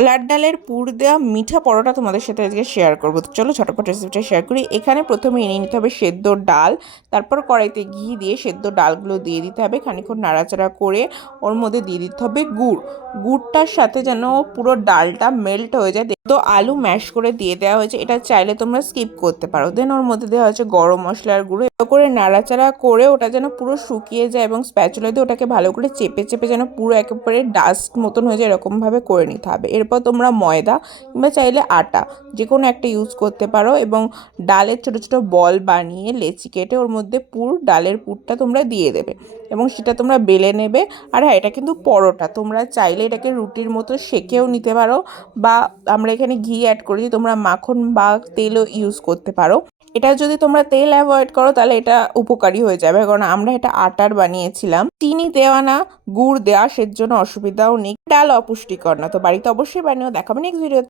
ছোলার ডালের পুর দেওয়া মিঠা পরোটা তোমাদের সাথে আজকে শেয়ার করব। তো চলো ঝটপট রেসিপিটা শেয়ার করি। এখানে প্রথমে এনে নিতে হবে সেদ্ধ ডাল। তারপর কড়াইতে ঘি দিয়ে সেদ্ধ ডালগুলো দিয়ে দিতে হবে খানিক্ষণ নাড়াচাড়া করে। ওর মধ্যে দিয়ে দিতে হবে গুড়। গুড়টার সাথে যেন পুরো ডালটা মেল্ট হয়ে যায়। তো আলু ম্যাশ করে দিয়ে দেওয়া হয়েছে। এটা চাইলে তোমরা স্কিপ করতে পারো। দেন ওর মধ্যে দেওয়া হয়েছে গরম মশলার গুঁড়ো এত করে নাড়াচাড়া করে ওটা যেন পুরো শুকিয়ে যায় এবং স্প্যাচুলা দিয়ে ওটাকে ভালো করে চেপে চেপে যেন পুরো একেবারে ডাস্ট মতন হয়ে যায় এরকমভাবে করে নিতে হবে। এরপর তোমরা ময়দা কিংবা চাইলে আটা যে কোনো একটা ইউজ করতে পারো এবং ডালের ছোটো ছোটো বল বানিয়ে লেচি কেটে ওর মধ্যে পুর, ডালের পুরটা তোমরা দিয়ে দেবে এবং সেটা তোমরা বেলে নেবে। আর হ্যাঁ এটা কিন্তু পরোটা, তোমরা চাইলে এটাকে রুটির মতো সেকেও নিতে পারো বা আমরা এখানে ঘি অ্যাড করেছি, তোমরা মাখন বা তেলও ইউজ করতে পারো। এটা যদি তোমরা তেল অ্যাভয়েড করো তাহলে এটা উপকারী হয়ে যাবে। কারণ আমরা এটা আটার বানিয়েছিলাম। চিনি দেওয়া না, গুড় দেওয়া, সেজন্য অসুবিধাও নেই। ডাল অপুষ্টিকর না। তো বাড়িতে অবশ্যই বানিয়েও দেখাবো নেক্সট ভিডিও